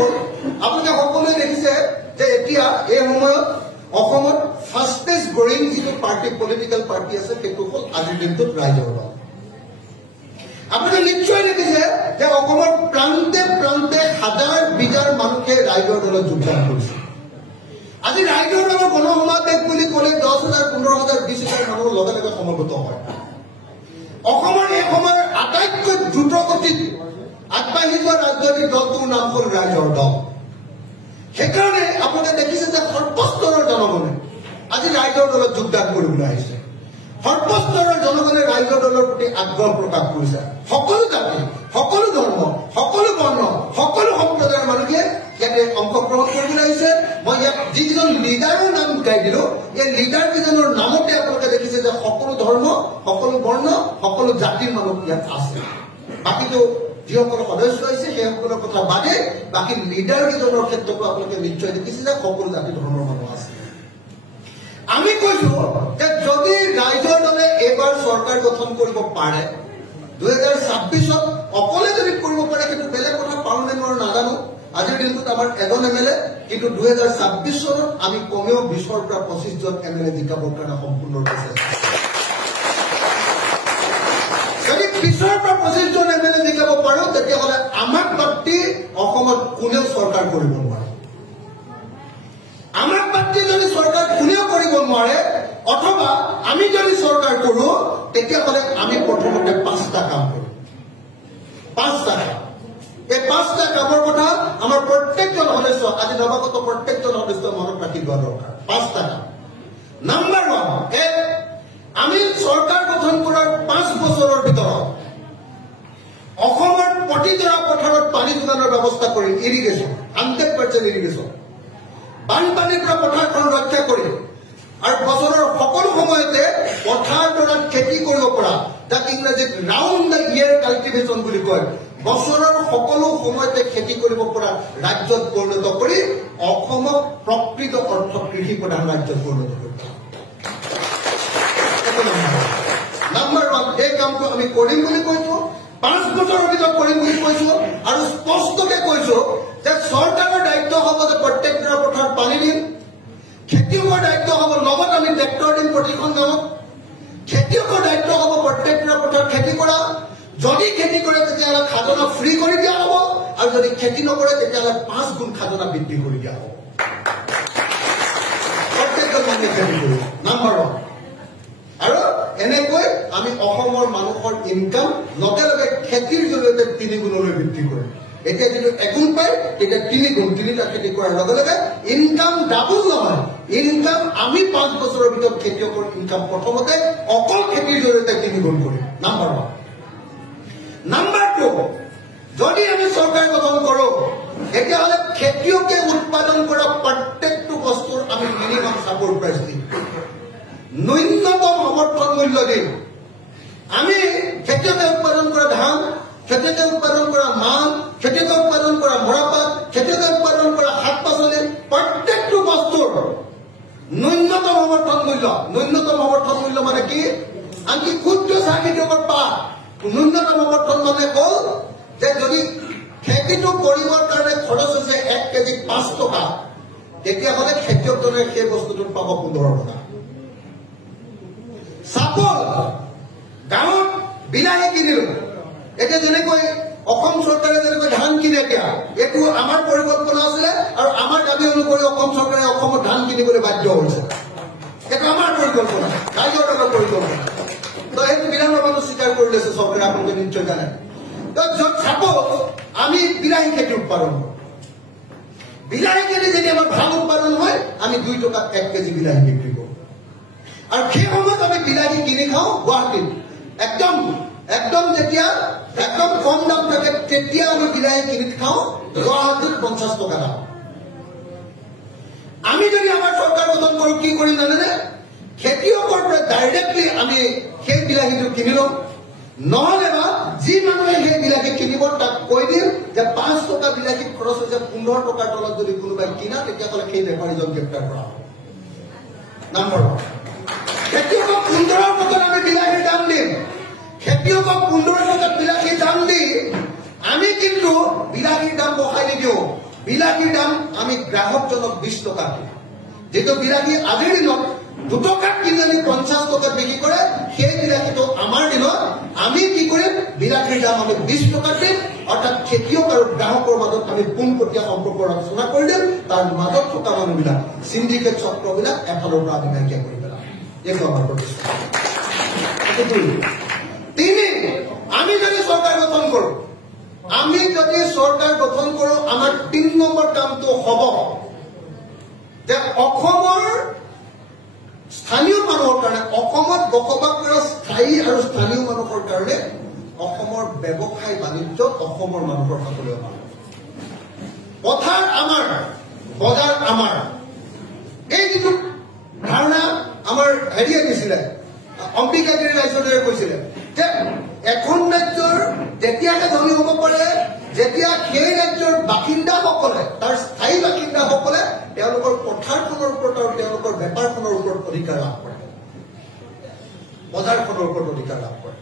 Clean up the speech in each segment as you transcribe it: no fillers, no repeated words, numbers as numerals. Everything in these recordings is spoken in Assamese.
হ'ল আপোনালোকে সকলোৱে দেখিছে যে এতিয়া এই সময়ত অসমত ফাষ্টেষ্ট গ্ৰয়িং যিটো পাৰ্টি পলিটিকেল পাৰ্টি আছে সেইটো হ'ল আজিৰ দিনটোত ৰাইজৰ দল আপোনালোকে নিশ্চয় দেখিছে যে অসমৰ প্ৰান্তে প্ৰান্তে হাজাৰ বিজাৰ মানুহে ৰাইজৰ দলত যোগদান কৰিছে আজি ৰাইজৰ দলৰ গণসমাৱেশ বুলি ক'লে 10,000 15,000 20,000 মানুহৰ লগে লগে সমবেত হয় অসমৰ এই সময়ৰ আটাইতকৈ দ্ৰুতগতিত আগবাঢ়ি যোৱা ৰাজনৈতিক দলটোৰ নাম হ'ল ৰাইজৰ দল সেইকাৰণে আপোনালোকে দেখিছে যে সৰ্বস্তৰৰ জনগণে আজি ৰাইজৰ দলত যোগদান কৰিবলৈ আহিছে সৰ্বস্তৰৰ জনগণে ৰাইজৰ দলৰ প্ৰতি আগ্ৰহ প্ৰকাশ কৰিছে সকলো জাতি সকলো ধৰ্ম সকলো বৰ্ণ সকলো সম্প্ৰদায়ৰ মানুহে ইয়াতে অংশগ্ৰহণ কৰিবলৈ আহিছে মই ইয়াত যিকেইজন লিডাৰৰ নাম গাই দিলো এই লিডাৰ কেইজনৰ নামতে আপোনালোকে দেখিছে যে সকলো ধৰ্ম সকলো বৰ্ণ সকলো জাতিৰ মানুহ ইয়াত আছে বাকীটো যিসকল সদস্য আহিছে সেইসকলৰ কথা বাদে বাকী লিডাৰ কেইজনৰ ক্ষেত্ৰতো আপোনালোকে নিশ্চয় দেখিছে যে সকলো জাতি ধৰ্মৰ মানুহ আছে আমি কৈছো যে যদি ৰাইজৰ দলে এইবাৰ চৰকাৰ গঠন কৰিব পাৰে 2026ত অকলে যদি কৰিব পাৰে কিন্তু বেলেগ কথা পাৰোঁ নে নোৱাৰোঁ নাজানো আজিৰ দিনটোত আমাৰ এজন এমএলএ কিন্তু 2026 চনত আমি কমেও 20ৰ পৰা 25 জন এমএলএ জিকাবৰ কাৰণে সম্পূৰ্ণৰূপে চেষ্টা যদি 20ৰ পৰা 25 জন এমএলএ জিকাব পাৰোঁ তেতিয়াহ'লে আমাৰ পাৰ্টি অসমত কোনেও চৰকাৰ কৰিব নোৱাৰে আমাৰ পাৰ্টি যদি চৰকাৰ কোনেও কৰিব নোৱাৰে অথবা আমি যদি চৰকাৰ কৰোঁ তেতিয়াহ'লে আমি প্ৰথমতে 5টা কাম কৰিম 5টা কাম এই 5টা কামৰ কথা আমাৰ প্ৰত্যেকজন সদস্য আজি নৱাগত প্ৰত্যেকজন সদস্য মনত ৰাখি লোৱা দৰকাৰ 5টা কাম নাম্বাৰ 1 আমি চৰকাৰ গঠন কৰাৰ 5 বছৰৰ ভিতৰত অসমৰ প্ৰতিডৰা পথাৰত পানী যোগানৰ ব্যৱস্থা কৰি ইৰিগেশ্যন 100% ইৰিগেশ্যন বানপানীৰ পৰা পথাৰখন ৰক্ষা কৰি আৰু বছৰৰ সকলো সময়তে পথাৰডৰাত খেতি কৰিব পৰা যাক ইংৰাজীত ৰাউণ্ড দ্য ইয়েৰ কাল্টিভেশ্যন বুলি কয় বছৰৰ সকলো সময়তে খেতি কৰিব পৰা ৰাজ্যত পৰিণত কৰি অসমক প্ৰকৃত অৰ্থ কৃষি প্ৰধান ৰাজ্যত পৰিণত কৰিব নাম্বাৰ 1 এই কামটো আমি কৰিম বুলি কৈছো 5 বছৰৰ ভিতৰত কৰিম বুলি কৈছো আৰু স্পষ্টকে কৈছো যে চৰকাৰৰ দায়িত্ব হ'ব যে প্ৰত্যেকটা পথাৰত পানী দিম খেতিয়কৰ দায়িত্ব হ'ব লগত আমি ট্ৰেক্টৰ দিম প্ৰতিখন গাঁৱত খেতিয়কৰ দায়িত্ব হ'ব প্ৰত্যেকটা পথাৰত খেতি কৰা যদি খেতি কৰে তেতিয়াহ'লে খাজনা ফ্ৰী কৰি দিয়া হ'ব আৰু যদি খেতি নকৰে তেতিয়াহ'লে 5 গুণ খাজনা বৃদ্ধি কৰি দিয়া হ'ব প্ৰত্যেকজন মানুহে খেতি কৰিব নাম্বাৰ 1 আৰু এনেকৈ আমি অসমৰ মানুহৰ ইনকাম লগে লগে খেতিৰ জৰিয়তে 3 গুণলৈ বৃদ্ধি কৰিম এতিয়া যদি 1 গুণ পায় তেতিয়া 3 গুণ 3টা খেতি কৰাৰ লগে লগে ইনকাম ডাবল নহয় ইনকাম আমি 5 বছৰৰ ভিতৰত খেতিয়কৰ ইনকাম প্ৰথমতে অকল খেতিৰ জৰিয়তে 3 গুণ কৰিম নাম্বাৰ 1 নাম্বাৰ 2 যদি আমি চৰকাৰ গঠন কৰোঁ তেতিয়াহ'লে খেতিয়কে উৎপাদন কৰা প্ৰত্যেকটো বস্তুৰ আমি মিনিমাম ছাপোৰ্ট প্ৰাইচ দিম ন্যূনতম সমৰ্থন মূল্য দিম আমি খেতিয়কে উৎপাদন কৰা ধান খেতিয়কে উৎপাদন কৰা মাহ খেতিয়কে উৎপাদন কৰা মৰাপাট খেতিয়কে উৎপাদন কৰা শাক পাচলি প্ৰত্যেকটো বস্তুৰ ন্যূনতম সমৰ্থন মূল্য মানে কি আনকি ক্ষুদ্ৰ চাহ খেতিয়কৰ পাত ন্যূনতম সমৰ্থন মানে হ'ল যে যদি খেতিটো কৰিবৰ কাৰণে খৰচ হৈছে 1 কেজি 5 টকা তেতিয়াহ'লে খেতিয়কজনে সেই বস্তুটো পাব 15 টকা চাপল গাঁৱত বিলাহী কিনিলো এতিয়া যেনেকৈ অসম চৰকাৰে যেনেকৈ ধান কিনে এতিয়া এইটো আমাৰ পৰিকল্পনা আছিলে আৰু আমাৰ দাবী অনুসৰি অসম চৰকাৰে অসমত ধান কিনিবলৈ বাধ্য হৈছে এইটো আমাৰ পৰিকল্পনা ৰাইজৰ দলৰ পৰিকল্পনা তো এইটো বিধানসভাতো স্বীকাৰ কৰি লৈছে চৰকাৰে আপোনালোকে নিশ্চয় জানে তো য'ত চাপল আমি বিলাহী খেতি উৎপাদন কৰোঁ বিলাহী খেতি যদি আমাৰ ভাল উৎপাদন হয় আমি 2 টকাত 1 কেজি বিলাহী বিক্ৰী কৰোঁ আৰু সেই সময়ত আমি বিলাহী কিনি খাওঁ গুৱাহাটীত একদম যেতিয়া একদম কম দাম থাকে তেতিয়া আমি বিলাহী কিনি খাওঁ গুৱাহাটীত 50 টকা দাম আমি যদি আমাৰ চৰকাৰ গঠন কৰোঁ কি কৰিম জানেনে খেতিয়কৰ পৰা ডাইৰেক্টলি আমি সেই বিলাহীটো কিনি লওঁ নহ'লে বা যি মানুহে সেই বিলাহী কিনিব তাক কৈ দিম যে 5 টকা বিলাহী খৰচ হৈছে 15 টকাৰ তলত যদি কোনোবাই কিনা তেতিয়াহ'লে সেই বেপাৰীজন গ্ৰেপ্তাৰ কৰা হ'ব নাম্বাৰ 1 খেতিয়কক 15 টকাত আমি বিলাহীৰ দাম দিম খেতিয়কক 15 টকাত বিলাহীৰ দাম দি আমি কিন্তু বিলাহীৰ দাম বঢ়াই নিদিওঁ বিলাহীৰ দাম আমি গ্ৰাহকজনক 20 টকা দিওঁ যেটো বিলাহী আজিৰ দিনত 2 টকাত কিনি আমি 50 টকাত বিক্ৰী কৰে সেই বিলাহীটো আমাৰ দিনত আমি কি কৰিম বিলাহীৰ দাম আমি 20 টকা দিম অৰ্থাৎ খেতিয়ক আৰু গ্ৰাহকৰ মাজত আমি পোনপটীয়া সম্পৰ্ক ৰচনা কৰি দিম তাৰ মাজত থকা মানুহবিলাক সিন্ডিকেট চক্ৰবিলাক এফালৰ পৰা আমি নাইকিয়া কৰি পেলাম এইটো আমাৰ প্ৰতিষ্ঠা তিনি আমি যদি চৰকাৰ গঠন কৰোঁ আমাৰ 3 নম্বৰ কামটো হ'ব যে অসমৰ স্থানীয় মানুহৰ কাৰণে অসমত বসবাস কৰা স্থায়ী আৰু স্থানীয় মানুহৰ কাৰণে অসমৰ ব্যৱসায় বাণিজ্য অসমৰ মানুহৰ হাতলৈ অনা পথাৰ আমাৰ বজাৰ আমাৰ এই যিটো ধাৰণা আমাৰ হেৰিয়ে দিছিলে অম্বিকাগিৰি ৰাজ্যদৰে কৈছিলে যে এখন ৰাজ্যৰ যেতিয়াকে ধনী হ'ব পাৰে যেতিয়া সেই ৰাজ্যৰ বাসিন্দাসকলে তাৰ স্থায়ী বাসিন্দাসকলে তেওঁলোকৰ পথাৰখনৰ ওপৰত আৰু তেওঁলোকৰ বেপাৰখনৰ ওপৰত অধিকাৰ লাভ কৰে বজাৰখনৰ ওপৰত অধিকাৰ লাভ কৰে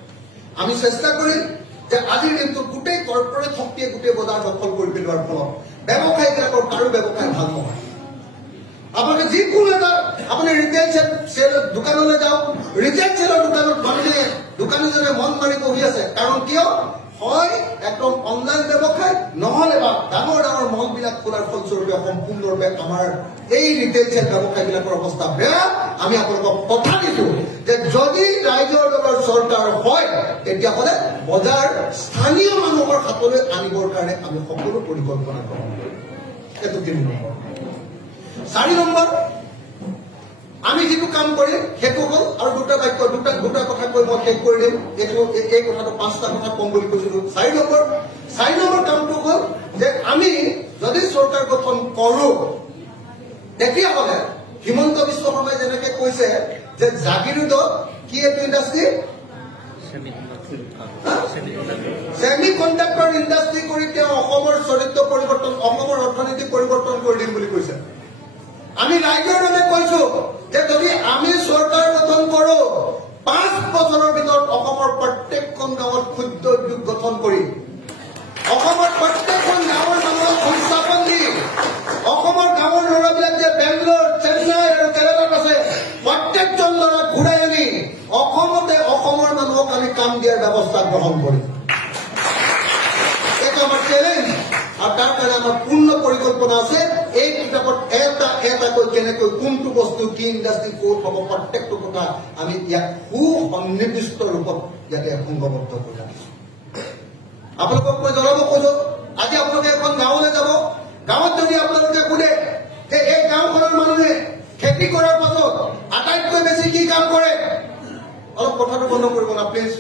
আমি চেষ্টা কৰিম যে আজিৰ দিনটো গোটেই কৰ্পৰেট শক্তিয়ে গোটেই বজাৰ দখল কৰি পেলোৱাৰ ফলত ব্যৱসায়ীবিলাকৰ কাৰো ব্যৱসায় ভাল নহয় আপোনালোকে যিকোনো এটা আপুনি ৰিটেইল চেল দোকানলৈ যাওক ৰিটেইল চেলৰ দোকানত মানুহে দোকানীজনে মন মাৰি বহি আছে কাৰণ কিয় হয় একদম অনলাইন ব্যৱসায় নহলে বা ডাঙৰ ডাঙৰ মলবিলাক খোলাৰ ফলস্বৰূপে সম্পূৰ্ণৰূপে আমাৰ এই ৰিটেইল চেল ব্যৱসায়ীবিলাকৰ অৱস্থা বেয়া আমি আপোনালোকক কথা দিছোঁ যে যদি ৰাইজৰ দলৰ চৰকাৰ হয় তেতিয়াহ'লে বজাৰ স্থানীয় মানুহৰ হাতলৈ আনিবৰ কাৰণে আমি সকলো পৰিকল্পনা গ্ৰহণ কৰিম এইটো 3 নম্বৰ 4 নম্বৰ আমি যিটো কাম কৰিম সেইটো হ'ল আৰু দুটা কথা কৈ মই শেষ কৰি দিম এই কথাটো 5টা কথা কম বুলি কৈছিলোঁ 4 নম্বৰ কামটো হ'ল যে আমি যদি চৰকাৰ গঠন কৰোঁ তেতিয়াহ'লে হিমন্ত বিশ্ব শৰ্মাই যেনেকৈ কৈছে যে জাগিৰোডত কি এইটো ইণ্ডাষ্ট্ৰী ছেমি কণ্ডাক্টৰ ইণ্ডাষ্ট্ৰী কৰি তেওঁ অসমৰ চৰিত্ৰ পৰিৱৰ্তন অসমৰ অৰ্থনীতি পৰিৱৰ্তন কৰি দিম বুলি কৈছে আমি ৰাইজৰ বাবে কৈছো যে যদি আমি চৰকাৰ গঠন কৰোঁ 5 বছৰৰ ভিতৰত অসমৰ প্ৰত্যেকখন গাঁৱত ক্ষুদ্ৰ উদ্যোগ গঠন কৰি অসমৰ প্ৰত্যেকখন গাঁৱৰ মানুহক সংস্থাপন দি অসমৰ গাঁৱৰ ল'ৰাবিলাক যে বেংগলোৰ চেন্নাই আৰু কেৰালাত আছে প্ৰত্যেকজন ল'ৰা ঘূৰাই আনি অসমতে অসমৰ মানুহক আমি কাম দিয়াৰ ব্যৱস্থা গ্ৰহণ কৰিম এইটো আমাৰ চেলেঞ্জ আৰু তাৰ কাৰণে আমাৰ পূৰ্ণ পৰিকল্পনা আছে এই কিতাপত এটাকৈ কেনেকৈ কোনটো বস্তু কি ইণ্ডাষ্ট্ৰী ক'ত হ'ব প্ৰত্যেকটো কথা আমি ইয়াক সুসন্নিৱিষ্ট ৰূপত ইয়াতে সংঘবদ্ধ কৰি ৰাখিছোঁ আপোনালোকক মই জনাব খোজো আজি আপোনালোকে এখন গাঁৱলৈ যাব গাঁৱত যদি আপোনালোকে সোধে যে এই গাঁওখনৰ মানুহে খেতি কৰাৰ পাছত আটাইতকৈ বেছি কি কাম কৰে অলপ কথাটো বন্ধ কৰিব না প্লিজ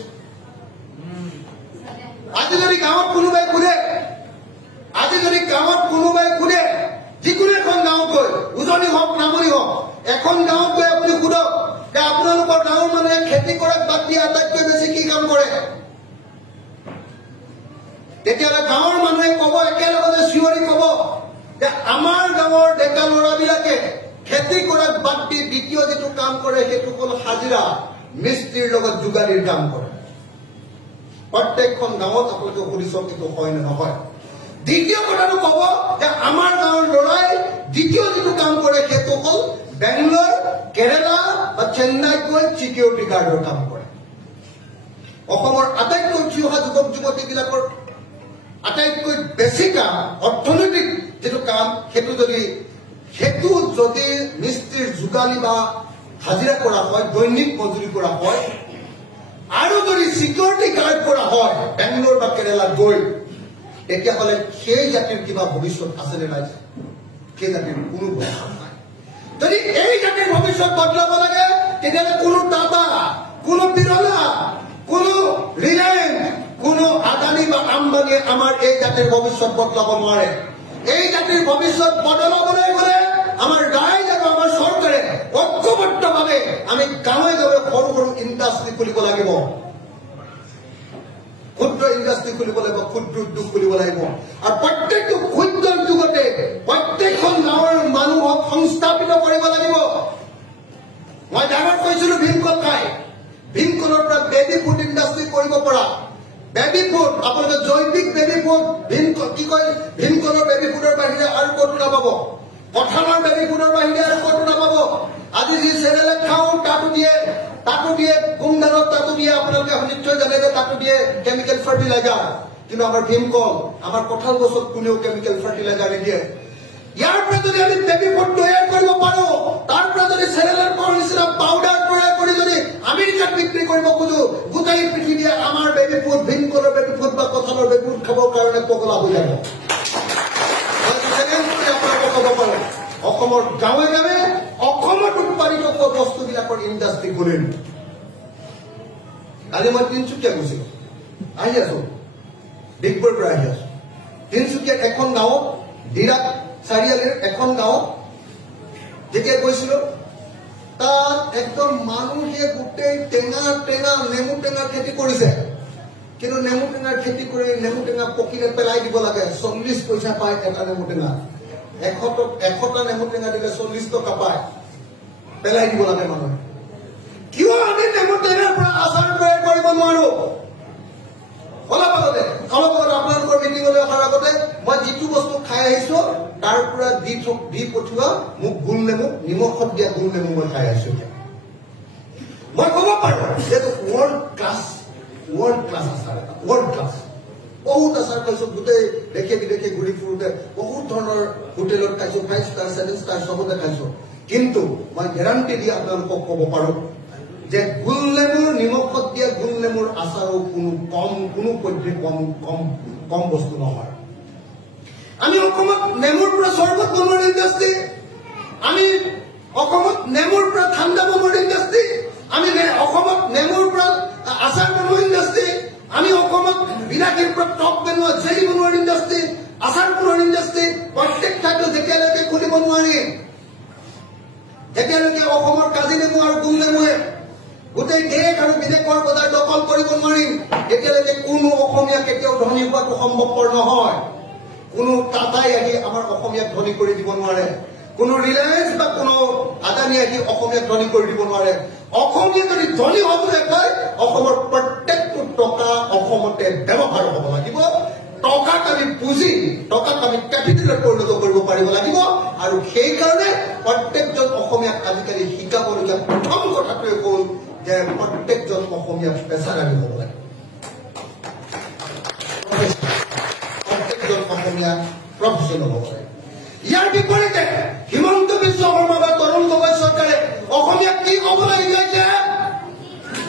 আজি যদি গাঁৱত কোনোবাই সোধে যিকোনো এখন গাঁৱত গৈ উজনি হওক নামনি হওক এখন গাঁৱত গৈ আপুনি সোধক যে আপোনালোকৰ গাঁৱৰ মানুহে খেতি কৰাক বাদ দি আটাইতকৈ বেছি কি কাম কৰে তেতিয়াহ'লে গাঁৱৰ মানুহে ক'ব একেলগতে চিঞৰি ক'ব যে আমাৰ গাঁৱৰ ডেকা ল'ৰাবিলাকে খেতি কৰাক বাদ দি দ্বিতীয় যিটো কাম কৰে সেইটো হ'ল হাজিৰা মিস্ত্ৰীৰ লগত যোগালীৰ কাম কৰে প্ৰত্যেকখন গাঁৱত আপোনালোকে সুধি চাওক এইটো হয় নে নহয় দ্বিতীয় কথাটো ক'ব যে আমাৰ গাঁৱৰ ল'ৰাই দ্বিতীয় যিটো কাম কৰে সেইটো হ'ল বেংগলোৰ কেৰালা বা চেন্নাইত গৈ চিকিউৰিটি গাৰ্ডৰ কাম কৰে অসমৰ আটাইতকৈ উঠি অহা যুৱক যুৱতীবিলাকৰ আটাইতকৈ বেছি কাম অৰ্থনৈতিক যিটো কাম সেইটো যদি মিস্ত্ৰীৰ যোগালী বা হাজিৰা কৰা হয় দৈনিক মজুৰি কৰা হয় আৰু যদি চিকিউৰিটি গাৰ্ড কৰা হয় বেংগলোৰ বা কেৰালাত গৈ তেতিয়াহ'লে সেই জাতিৰ কিবা ভৱিষ্যত আছেনে নাই সেই জাতিৰ কোনো ভৱিষ্যত নাই যদি এই জাতিৰ ভৱিষ্যত বদলাব লাগে তেতিয়াহ'লে কোনো টাটা কোনো বিৰলা কোনো ৰিলায়েন্স কোনো আদানী বা আম্বানীয়ে আমাৰ এই জাতিৰ ভৱিষ্যত বদলাব নোৱাৰে এই জাতিৰ ভৱিষ্যত বদলাবলৈ গ'লে আমাৰ ৰাইজ আৰু আমাৰ চৰকাৰে ঐক্যবদ্ধভাৱে আমি গাঁৱে গাঁৱে সৰু সৰু ইণ্ডাষ্ট্ৰী খুলিব লাগিব ক্ষুদ্ৰ ইণ্ডাষ্ট্ৰী খুলিব লাগিব ক্ষুদ্ৰ উদ্যোগ খুলিব লাগিব আৰু প্ৰত্যেকটো ক্ষুদ্ৰ উদ্যোগতে প্ৰত্যেকখন গাঁৱৰ মানুহক সংস্থাপিত কৰিব লাগিব মই ডাঙৰ কৈছিলো ভীমকল খাই ভীমকলৰ পৰা বেবী ফুড ইণ্ডাষ্ট্ৰী কৰিব পৰা বেবী ফুড আপোনালোকে জৈৱিক বেবী ফুড কি কয় ভীমকলৰ বেবী ফুডৰ বাহিৰে নাপাব কঁঠালৰ বেবী ফুডৰ বাহিৰে আৰু ক'তো নাপাব আজি যি চেৰেলেক খাওঁ তাতো দিয়ে গুমধানত তাতো দিয়ে আপোনালোকে নিশ্চয় জানে যে তাতো দিয়ে কেমিকেল ফাৰ্টিলাইজাৰ কিন্তু আমাৰ ভীমকল আমাৰ কঁঠাল গছত কোনেও কেমিকেল ফাৰ্টিলাইজাৰ নিদিয়ে ইয়াৰ পৰা যদি আমি বেবী ফুড তৈয়াৰ কৰিব পাৰো তাৰ পৰা যদি চেৰেলেকৰ নিচিনা পাউডাৰ তৈয়াৰ কৰি যদি আমেৰিকাত বিক্ৰী কৰিব খোজো গোটেই পৃথিৱীয়ে আমাৰ বেবী ফুড ভীমকলৰ বেবী ফুড বা কঁঠালৰ বেবী ফুড খাবৰ কাৰণে পগলা হৈ যাব অসমৰ গাঁৱে গাঁৱে অসমত উৎপাদিত বস্তুবিলাকৰ ইণ্ডাষ্ট্ৰী খুলিম কালি মই তিনিচুকীয়া গৈছিলো আহি আছো ডিগবৈৰ পৰা আহি আছো তিনিচুকীয়াত এখন গাঁৱত ডিৰাক চাৰিআলিৰ এখন গাঁৱত যেতিয়া গৈছিলো তাত একদম মানুহে গোটেই টেঙা নেমু টেঙাৰ খেতি কৰিছে কিন্তু নেমু টেঙাৰ খেতি কৰি নেমু টেঙা পকিলে পেলাই দিব লাগে 40 পইচা পায় এটা নেমু টেঙা 100টা নেমু টেঙা দিলে 40 টকা পায় পেলাই দিব লাগে মানুহে কিয় আমি নেমু টেঙাৰ পৰা আচাৰ তৈয়াৰ কৰিব নোৱাৰো অলপ আগতে আপোনালোকৰ মিটিঙলৈ অহাৰ আগতে মই যিটো বস্তু খাই আহিছো তাৰ পৰা দি পঠিওৱা মোক গোল নেমু নিমখত দিয়া গোল নেমু মই খাই আহিছো মই ক'ব পাৰো যে ৱৰ্ল্ড ক্লাছ আচাৰ এটা ৱৰ্ল্ড ক্লাছ বহুত আচাৰ খাইছো গোটেই দেশে বিদেশে ঘূৰি ফুৰোতে বহুত ধৰণৰ হোটেলত খাইছো 5 ষ্টাৰ 7 ষ্টাৰ চবতে খাইছো কিন্তু মই গেৰাণ্টি দি আপোনালোকক ক'ব পাৰো যে গোল নেমুৰ নিমখত দিয়া গোল নেমুৰ আচাৰো কোনো পদ্ধতি কম বস্তু নহয় আমি অসমত নেমুৰ পৰা চৰবত বনোৱাৰ ইণ্ডাষ্ট্ৰী আমি অসমত নেমুৰ পৰা ঠাণ্ডা বনোৱাৰ ইণ্ডাষ্ট্ৰী আমি অসমত নেমুৰ পৰা আচাৰ বনোৱাৰ ইণ্ডাষ্ট্ৰী আমি অসমত বিলাহীৰ পৰা টক বনোৱা জেলি বনোৱাৰ ইণ্ডাষ্ট্ৰী আচাৰ বনোৱাৰ ইণ্ডাষ্ট্ৰী প্ৰত্যেক ঠাইতে যেতিয়ালৈকে খুলিব নোৱাৰিম যেতিয়ালৈকে অসমৰ কাজি নেমু আৰু গোল নেমুৱে গোটেই দেশ আৰু বিদেশৰ বজাৰ দখল কৰিব নোৱাৰিম তেতিয়ালৈকে কোনো অসমীয়া কেতিয়াও ধনী হোৱাটো সম্ভৱপৰ নহয় কোনো টাটাই আহি আমাৰ অসমীয়াক ধনী কৰি দিব নোৱাৰে কোনো ৰিলায়েন্স বা কোনো আদানী আহি অসমীয়াক ধনী কৰি দিব নোৱাৰে অসমীয়া যদি ধনী হ'বলৈ কয় অসমৰ প্ৰত্যেকটো টকা অসমতে ব্যৱহাৰ হ'ব লাগিব টকাক আমি পুঁজি টকাক আমি কেপিটেলত পৰিণত কৰিব পাৰিব লাগিব আৰু সেইকাৰণে প্ৰত্যেকজন অসমীয়াক আজিকালি শিকাবলগীয়া প্ৰথম কথাটোৱে হ'ল যে প্ৰত্যেকজন অসমীয়া পেছাদাৰী হ'ব লাগে প্ৰত্যেকজন অসমীয়া প্ৰফেচনেল হ'ব লাগে ইয়াৰ বিপৰীতে হিমন্ত বিশ্ব শৰ্মা বা তৰুণ গগৈ চৰকাৰে অসমীয়াক কি ক'বলৈ শিকাইছে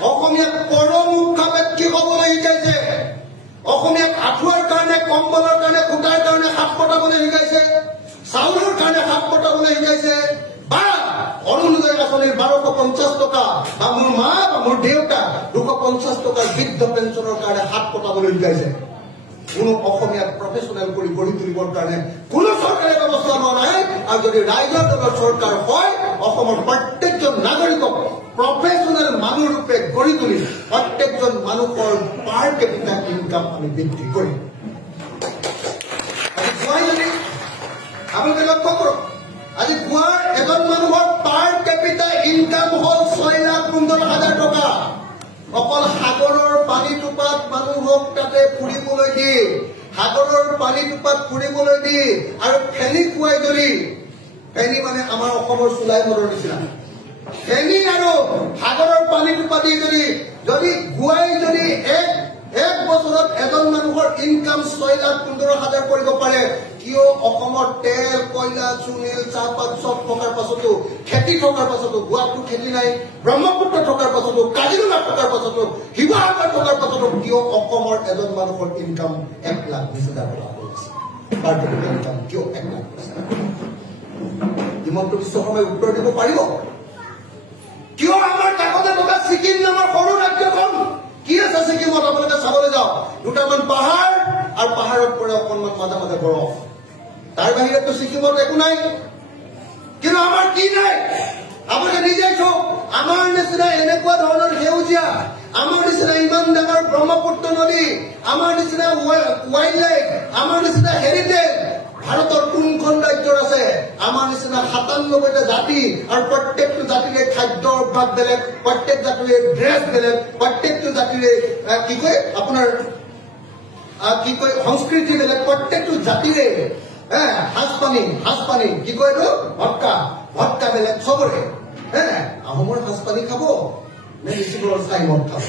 অসমীয়াক পৰমুখাপেত কি ক'বলৈ শিকাইছে অসমীয়াক আঁঠুৱাৰ কাৰণে কম্বলৰ কাৰণে সূতাৰ কাৰণে হাত পতাবলৈ শিকাইছে চাউলৰ কাৰণে হাত পতাবলৈ শিকাইছে বা অৰুণোদয় আঁচনিৰ 1250 টকা বা মোৰ মা বা মোৰ দেউতা 250 টকাৰ বৃদ্ধ পেঞ্চনৰ কাৰণে হাত পতাবলৈ শিকাইছে কোনো অসমীয়াক প্ৰফেচনেল কৰি গঢ়ি তুলিবৰ কাৰণে কোনো চৰকাৰে ব্যৱস্থা লোৱা নাই আৰু যদি ৰাইজৰ দলৰ চৰকাৰ হয় অসমৰ প্ৰত্যেকজন নাগৰিকক প্ৰফেচনেল মানুহ ৰূপে গঢ়ি তুলি প্ৰত্যেকজন মানুহৰ পাৰ কেপিটা ইনকাম আমি বৃদ্ধি কৰিম আজি গোৱাই যদি আপোনালোকে লক্ষ্য কৰক আজি গোৱাৰ এজন মানুহৰ পাৰ কেপিটা ইনকাম হ'ল 6,15,000 টকা অকল সাগৰৰ পানী টোপাত মানুহক তাতে ফুৰিবলৈ দি সাগৰৰ পানী টোপাত ফুৰিবলৈ দি আৰু ফেনী খুৱাই যদি ফেনী মানে আমাৰ অসমৰ চুলাই মদৰ নিচিনা ফেনী আৰু সাগৰৰ পানী টোপা দি যদি গুৱাই যদি এক বছৰত এজন মানুহৰ ইনকাম 6,15,000 কৰিব পাৰে কিয় অসমৰ তেল কয়লা চুনিল চাহপাত চব থকাৰ পাছতো খেতি থকাৰ পাছতো গুৱাহাটীত খেতি নাই ব্ৰহ্মপুত্ৰ থকাৰ পাছতো কাজিৰঙা থকাৰ পাছতো শিৱসাগৰ থকাৰ পাছতো কিয় অসমৰ এজন মানুহৰ ইনকাম 1,20,000 টকা হৈছে ইনকাম কিয় 1,20,000 হিমন্ত বিশ্ব শৰ্মাই উত্তৰ দিব পাৰিব কিয় আমাৰ কাষতে থকা ছিকিম নামৰ সৰু ৰাজ্যখন কি আছে ছিকিমত আপোনালোকে চাবলৈ যাওক দুটামান পাহাৰ আৰু পাহাৰত পৰে অকণমান মাজে মাজে বৰফ তাৰ বাহিৰেতো ছিকিমত একো নাই কিন্তু আমাৰ কি নাই আপোনালোকে নিজে চাওক আমাৰ নিচিনা এনেকুৱা ধৰণৰ সেউজীয়া আমাৰ নিচিনা ইমান ডাঙৰ ব্ৰহ্মপুত্ৰ নদী আমাৰ নিচিনা ৱাইল্ড লাইফ আমাৰ নিচিনা হেৰিটেজ ভাৰতৰ কোনখন ৰাজ্যৰ আছে আমাৰ নিচিনা 97টা জাতি আৰু প্ৰত্যেকটো জাতিৰে খাদ্য অভ্যাস বেলেগ প্ৰত্যেক জাতিৰে ড্ৰেছ বেলেগ প্ৰত্যেকটো জাতিৰে কি কয় সংস্কৃতি বেলেগ প্ৰত্যেকটো জাতিৰে সাজপানী কি কয় এইটো ভটকা বেলেগ চবৰে আহোমৰ সাজপানী খাব নে মিচিঙৰ চাই মদ খাব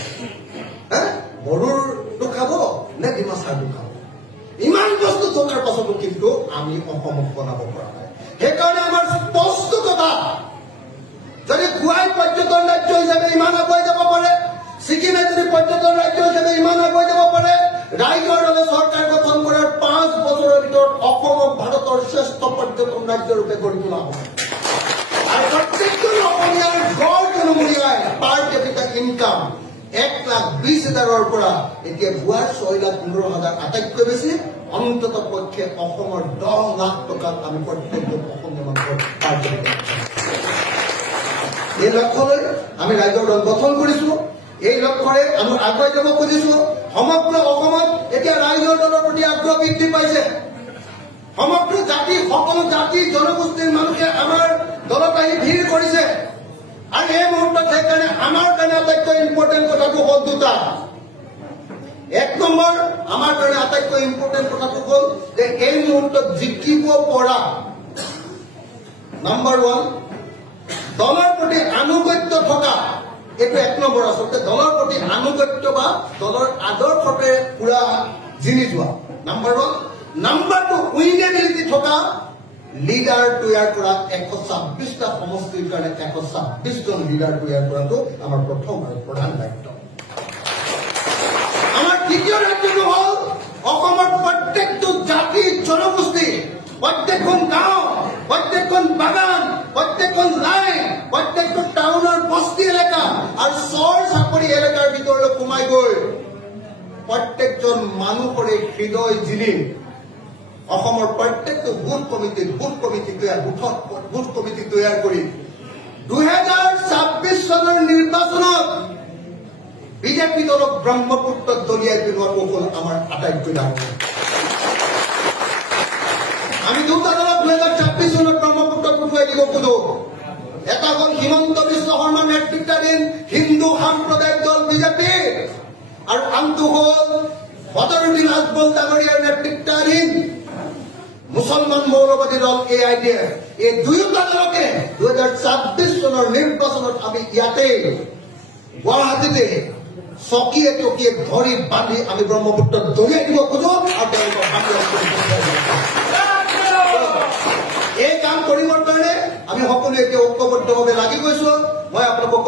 বড়োৰটো খাব নে ডিমাচাৰটো খাব ইমান বস্তু থকাৰ পাছতো কিন্তু আমি অসমক বনাব পৰা নাই সেইকাৰণে আমাৰ স্পষ্ট কথা যদি গোৱাই পৰ্যটন ৰাজ্য হিচাপে ইমান আগুৱাই যাব পাৰে ছিকিমে যদি পৰ্যটন ৰাজ্য হিচাপে ইমান আগুৱাই যাব পাৰে ৰাইজৰ দলে চৰকাৰ গঠন কৰাৰ 5 বছৰৰ ভিতৰত অসমক ভাৰতৰ শ্ৰেষ্ঠ পৰ্যটন ৰাজ্য ৰূপে গঢ়ি তোলা হ'ব আৰু প্ৰত্যেকজন অসমীয়াৰ গড় জনমূলীয়াই পাৰ কেপিটেল ইনকাম 1,20,000 পৰা এতিয়া গোৱাৰ 6,15,000 আটাইতকৈ বেছি অন্তত পক্ষে অসমৰ 10 লাখ টকাত আমি প্ৰত্যেকজন অসমীয়া মানুহৰ পাৰ কেপিটেল এই লক্ষ্যলৈ আমি ৰাজ্যৰ দল গঠন কৰিছো এই লক্ষ্যৰে আমি আগুৱাই যাব খুজিছো সমগ্ৰ অসমত এতিয়া ৰাইজৰ দলৰ প্ৰতি আগ্ৰহ বৃদ্ধি পাইছে সমগ্ৰ জাতি সকলো জাতি জনগোষ্ঠীৰ মানুহে আমাৰ দলত আহি ভিৰ কৰিছে আৰু এই মুহূৰ্তত সেইকাৰণে আমাৰ কাৰণে আটাইতকৈ ইম্পৰ্টেণ্ট কথাটো হ'ল দুটা 1 নম্বৰ আমাৰ কাৰণে আটাইতকৈ ইম্পৰ্টেণ্ট কথাটো হ'ল যে এই মুহূৰ্তত জিকিব পৰা নম্বৰ 1 দলৰ প্ৰতি আনুগত্য থকা এইটো 1 নম্বৰ আচলতে দলৰ প্ৰতি আনুগত্য বা দলৰ আদৰ্শতে পুৰা জিনি যোৱা নম্বৰ 1 নম্বৰ 2 উইনেবিলিটি থকা লিডাৰ তৈয়াৰ কৰা 126টা সমষ্টিৰ কাৰণে 126জন লিডাৰ তৈয়াৰ কৰাটো আমাৰ প্ৰথম আৰু প্ৰধান দায়িত্ব আমাৰ দ্বিতীয় দায়িত্বটো হ'ল অসমৰ প্ৰত্যেকটো জাতি জনগোষ্ঠী প্ৰত্যেকখন গাঁও প্ৰত্যেকখন বাগান প্ৰত্যেকখন লাইন প্ৰত্যেকটো টাউনৰ বস্তি এলেকা আৰু চৰ চাপৰি এলেকাৰ ভিতৰলৈ সোমাই গৈ প্ৰত্যেকজন মানুহৰে হৃদয় জিলি অসমৰ প্ৰত্যেকটো বুথ কমিটি তৈয়াৰ কৰি 2026 চনৰ নিৰ্বাচনত বিজেপি দলক ব্ৰহ্মপুত্ৰত দলিয়াই পেলোৱাটো হ'ল আমাৰ আটাইতকৈ ডাঙৰ আমি দুটা দলক 2026 চনত ব্ৰহ্মপুত্ৰত উঠুৱাই দিব খোজো এটা হ'ল হিমন্ত বিশ্ব শৰ্মা নেতৃত্বাধীন হিন্দু সাম্প্ৰদায়িক দল বিজেপি আৰু আনটো হ'ল বদৰুদ্দিন আজমল ডাঙৰীয়াৰ নেতৃত্বাধীন মুছলমান মৌলবাদী দল AIDF এই দুয়োটা দলকে 2026 চনৰ নিৰ্বাচনত আমি ইয়াতে গুৱাহাটীতে চকীয়ে টকীয়ে ধৰি বান্ধি আমি ব্ৰহ্মপুত্ৰত দলিয়াই দিব খোজো আৰু এই কাম কৰিবৰ কাৰণে আমি সকলোৱে এতিয়া ঐক্যবদ্ধভাৱে লাগি গৈছো মই আপোনালোকক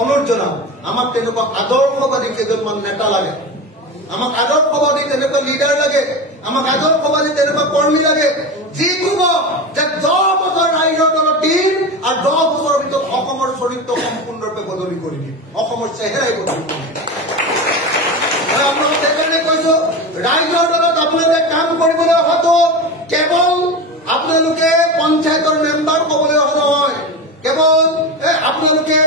অনুৰোধ জনাম আমাক তেনেকুৱা আদৰ্শবাদী কেইজনমান নেতা লাগে আমাক আদৰ্শবাদী তেনেকুৱা লিডাৰ লাগে আমাক আদৰ্শবাদী তেনেকুৱা কৰ্মী লাগে যি ক'ব যে 10 বছৰ ৰাইজৰ দলত দিম আৰু 10 বছৰৰ ভিতৰত অসমৰ চৰিত্ৰ সম্পূৰ্ণৰূপে বদলি কৰি দিম অসমৰ চেহেৰাই বদলি কৰি দিম মই আপোনালোকক সেইকাৰণে কৈছো ৰাইজৰ দলত আপোনালোকে কাম কৰিবলৈ অহাটো কেৱল আপোনালোকে পঞ্চায়তৰ মেম্বাৰ হ'বলৈ অহা নহয় কেৱল আপোনালোকে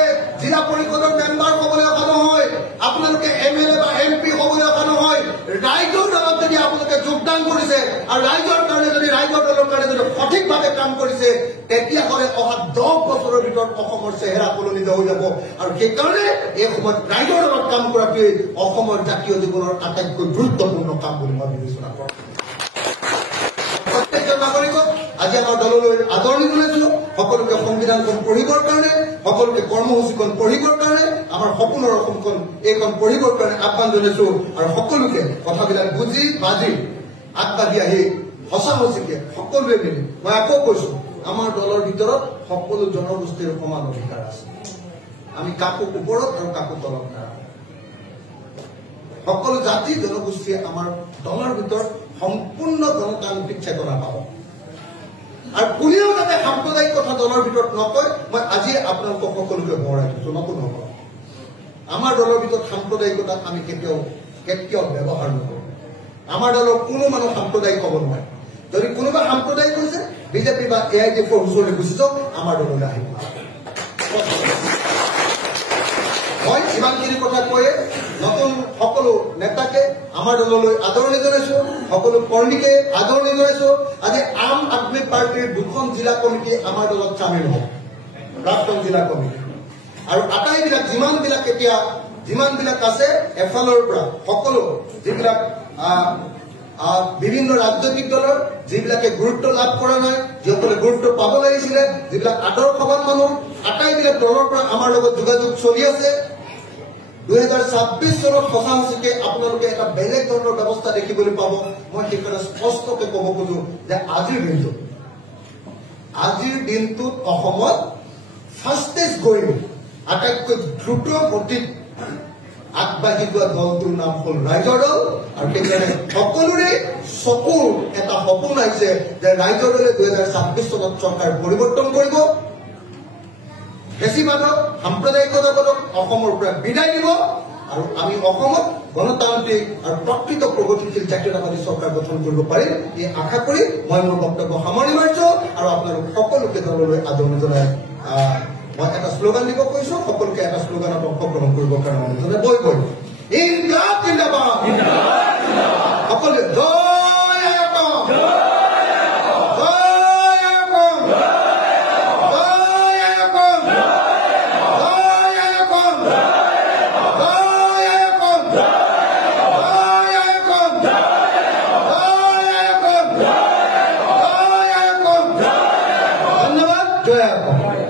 জিলা পৰিষদৰ মেম্বাৰ হ'বলৈ অহা নহয় আপোনালোকে MLA বা MP হ'বলৈ অহা নহয় ৰাইজৰ দলত যদি আপোনালোকে যোগদান কৰিছে আৰু ৰাইজৰ কাৰণে যদি ৰাইজৰ দলৰ কাৰণে যদি সঠিকভাৱে কাম কৰিছে তেতিয়াহ'লে অহা 10 বছৰৰ ভিতৰত অসমৰ চেহেৰা সলনিত হৈ যাব আৰু সেইকাৰণে এই সময়ত ৰাইজৰ দলত কাম কৰাটোৱেই অসমৰ জাতীয় জীৱনৰ আটাইতকৈ গুৰুত্বপূৰ্ণ কাম বুলি মই বিবেচনা কৰোঁ প্ৰত্যেকজন নাগৰিকক আজি আমাৰ দললৈ আদৰণি জনাইছো সকলোকে সংবিধানখন পঢ়িবৰ কাৰণে সকলোকে কৰ্মসূচীখন পঢ়িবৰ কাৰণে আমাৰ সপোনৰ অসমখন এইখন পঢ়িবৰ কাৰণে আহ্বান জনাইছো আৰু সকলোকে কথাবিলাক বুজি বাজি আগবাঢ়ি আহি সঁচা সঁচিকে সকলোৱে মিলি মই আকৌ কৈছো আমাৰ দলৰ ভিতৰত সকলো জনগোষ্ঠীৰ সমান অধিকাৰ আছে আমি কাকো ওপৰত আৰু কাকো তলত নাৰাখো সকলো জাতি জনগোষ্ঠীয়ে আমাৰ দলৰ ভিতৰত সম্পূৰ্ণ গণতান্ত্ৰিক চেতনা পাব আৰু কোনেও যাতে সাম্প্ৰদায়িক কথা দলৰ ভিতৰত নকয় মই আজি আপোনালোকক সকলোকে সোঁৱৰাই দিছো নতুন হ'ব আমাৰ দলৰ ভিতৰত সাম্প্ৰদায়িকতা আমি কেতিয়াও ব্যৱহাৰ নকৰোঁ আমাৰ দলৰ কোনো মানুহ সাম্প্ৰদায়িক হ'ব নোৱাৰে যদি কোনোবা সাম্প্ৰদায়িক হৈছে বিজেপি বা AIDFৰ ওচৰলৈ গুচি যাওক আমাৰ দললৈ আহিব মই ইমানখিনি কথা কৈয়ে নতুন সকলো নেতাকে আমাৰ দললৈ আদৰণি জনাইছো সকলো কৰ্মীকে আদৰণি জনাইছো আজি আম আদমি পাৰ্টিৰ 2খন জিলা কমিটি আমাৰ দলত চামিল হ'ব প্ৰাক্তন জিলা কমিটি আৰু আটাইবিলাক যিমানবিলাক আছে এফালৰ পৰা সকলো যিবিলাক বিভিন্ন ৰাজনৈতিক দলৰ যিবিলাকে গুৰুত্ব লাভ কৰা নাই, যিসকলে গুৰুত্ব পাব লাগিছিলে, যিবিলাক আদৰ্শৱান মানুহ আটাইবিলাক দলৰ পৰা আমাৰ লগত যোগাযোগ চলি আছে। 2026 চনত সঁচা সঁচিকে আপোনালোকে এটা বেলেগ ধৰণৰ ব্যৱস্থা দেখিবলৈ পাব। মই সেইকাৰণে স্পষ্টকে ক'ব খোজো যে আজিৰ দিনটোত অসমত ফাষ্টেষ্ট গ্ৰয়িং আটাইতকৈ দ্ৰুত গতিত আগবাঢ়ি যোৱা দলটোৰ নাম হ'ল ৰাইজৰ দল। আৰু সেইকাৰণে সকলোৰে চকুৰ এটা সপোন আহিছে যে ৰাইজৰ দলে 2026 চনত চৰকাৰ পৰিৱৰ্তন কৰিব, বেছিভাগক সাম্প্ৰদায়িকতাবাদক অসমৰ পৰা বিদায় দিব আৰু আমি অসমত গণতান্ত্ৰিক আৰু প্ৰকৃত প্ৰগতিশীল জাতীয়তাবাদী চৰকাৰ গঠন কৰিব পাৰিম। এই আশা কৰি মই মোৰ বক্তব্য সামৰণি মাৰিছো আৰু আপোনালোক সকলোকে দললৈ আদৰণি জনাই মই এটা শ্লোগান দিব কৈছো। সকলোকে এটা শ্লোগানত অংশগ্ৰহণ কৰিবৰ কাৰণে অনুৰোধ জনাই বৈ ইনকলাব জিন্দাবাদ, সকলোৱে জয় অসম, ধন্যবাদ, জয় অসম।